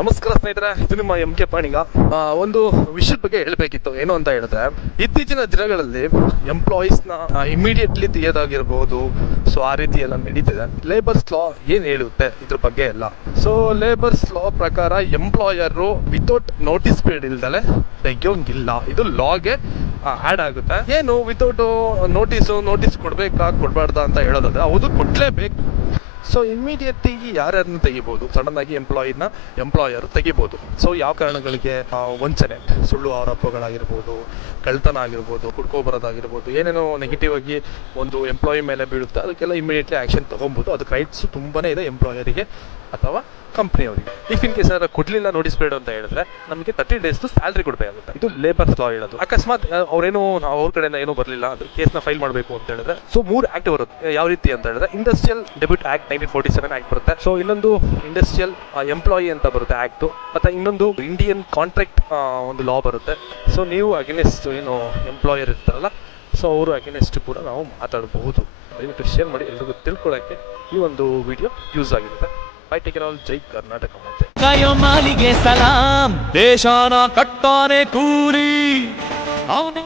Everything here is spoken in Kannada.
ನಮಸ್ಕಾರ ಸ್ನೇಹಿತರೆ, ಇದು ನಿಮ್ಮ MK ಪಾಣಿಗ. ಒಂದು ವಿಷಯದ ಬಗ್ಗೆ ಹೇಳಬೇಕಿತ್ತು. ಏನು ಅಂತ ಹೇಳಿದ್ರೆ, ಇತ್ತೀಚಿನ ದಿನಗಳಲ್ಲಿ ಎಂಪ್ಲಾಯೀಸ್ನ ಇಮಿಡಿಯೇಟ್ಲಿ ತೆಗೆಯೋದಾಗಿರ್ಬೋದು. ಸೊ ಆ ರೀತಿ ಎಲ್ಲ ನಡೀತಿದೆ. ಲೇಬರ್ಸ್ ಲಾ ಏನು ಹೇಳುತ್ತೆ ಇದ್ರ ಬಗ್ಗೆ ಎಲ್ಲ. ಸೊ ಲೇಬರ್ಸ್ ಲಾ ಪ್ರಕಾರ ಎಂಪ್ಲಾಯರು ವಿತೌಟ್ ನೋಟಿಸ್ ಪೀರಿಯಡ್ ಇಲ್ದಲೆ ತೆಗಿಯೋಂಗಿಲ್ಲ. ಇದು ಲಾಗೆ ಆ್ಯಡ್ ಆಗುತ್ತೆ. ಏನು ವಿತೌಟ್ ನೋಟಿಸ್ ಕೊಡಬಾರ್ದಾ ಅಂತ ಹೇಳೋದಾದ್ರೆ, ಹೌದು, ಕೊಡಲೇಬೇಕು. ಸೊ ಇಮಿಡಿಯೇಟ್ಲಿ ಯಾರ್ಯಾರನ್ನ ತೆಗಿಬೋದು, ಸಡನ್ ಆಗಿ ಎಂಪ್ಲಾಯರ್ ತೆಗಿಬೋದು. ಸೊ ಯಾವ ಕಾರಣಗಳಿಗೆ? ವಂಚನೆ, ಸುಳ್ಳು ಆರೋಪಗಳಾಗಿರ್ಬೋದು, ಕಳ್ತನ ಆಗಿರ್ಬೋದು, ಕುಡ್ಕೊಬರೋದಾಗಿರ್ಬೋದು, ಏನೇನೋ ನೆಗೆಟಿವ್ ಆಗಿ ಒಂದು ಎಂಪ್ಲಾಯಿ ಮೇಲೆ ಬೀಳುತ್ತೆ, ಅದಕ್ಕೆಲ್ಲ ಇಮಿಡಿಯೇಟ್ಲಿ ಆ್ಯಕ್ಷನ್ ತೊಗೊಬೋದು. ಅದಕ್ಕೆ ರೈಟ್ಸ್ ತುಂಬಾ ಇದೆ ಎಂಪ್ಲಾಯರಿಗೆ ಅಥವಾ ಕಂಪ್ನಿಯವರಿಗೆ. ಇಫ್ ಇನ್ ಕೇಸ್ ಏನಾದ್ರು ಕೊಡಲಿಲ್ಲ ನೋಟಿಸ್ ಪೀರಿಯಡ್ ಅಂತ ಹೇಳಿದ್ರೆ, ನಮಗೆ 30 days ಸ್ಯಾಲ್ರಿ ಕೊಡಬೇಕಾಗುತ್ತೆ. ಇದು ಲೇಬರ್ಸ್ ಲಾ ಹೇಳೋದು. ಅಕಸ್ಮಾತ್ ಅವ್ರೇನು ಅವ್ರ ಕಡೆಯಿಂದ ಏನೂ ಬರಲಿಲ್ಲ, ಅದು ಕೇಸ್ನ ಫೈಲ್ ಮಾಡಬೇಕು ಅಂತ ಹೇಳಿದ್ರೆ, ಸೊ 3 ಆಕ್ಟ್ ಬರುತ್ತೆ. ಯಾವ ರೀತಿ ಅಂತ ಹೇಳಿದ್ರೆ, ಇಂಡಸ್ಟ್ರಿಯಲ್ ಡೆಬ್ಯೂಟ್ ಆಕ್ಟ್ 1947 ಆಕ್ಟ್ ಬರುತ್ತೆ. ಸೊ ಇನ್ನೊಂದು ಇಂಡಸ್ಟ್ರಿಯಲ್ ಎಂಪ್ಲಾಯಿ ಅಂತ ಬರುತ್ತೆ ಆಕ್ಟ್. ಮತ್ತೆ ಇನ್ನೊಂದು ಇಂಡಿಯನ್ ಕಾಂಟ್ರಾಕ್ಟ್ ಒಂದು ಲಾ ಬರುತ್ತೆ. ಸೊ ನೀವು ಅಗೇನೆಸ್ಟ್ ಏನು ಎಂಪ್ಲಾಯರ್ ಇರ್ತಾರಲ್ಲ, ಸೊ ಅವರು ಅಗೇನೆಸ್ಟ್ ಕೂಡ ನಾವು ಮಾತಾಡಬಹುದು. ದಯವಿಟ್ಟು ಶೇರ್ ಮಾಡಿ, ಎಲ್ರಿಗೂ ತಿಳ್ಕೊಳ್ಳೋಕ್ಕೆ ಈ ಒಂದು ವಿಡಿಯೋ ಯೂಸ್ ಆಗಿರುತ್ತೆ. Bye, take care all. ಜೈ ಕರ್ನಾಟಕ. ಮತ್ತೆ ಕಾಯೋ ಮಾಲಿಗೆ ಸಲಾಂ, ದೇಶಾನ ಕಟ್ಟಾನೆ ಕೂಲಿ ಅವನೇ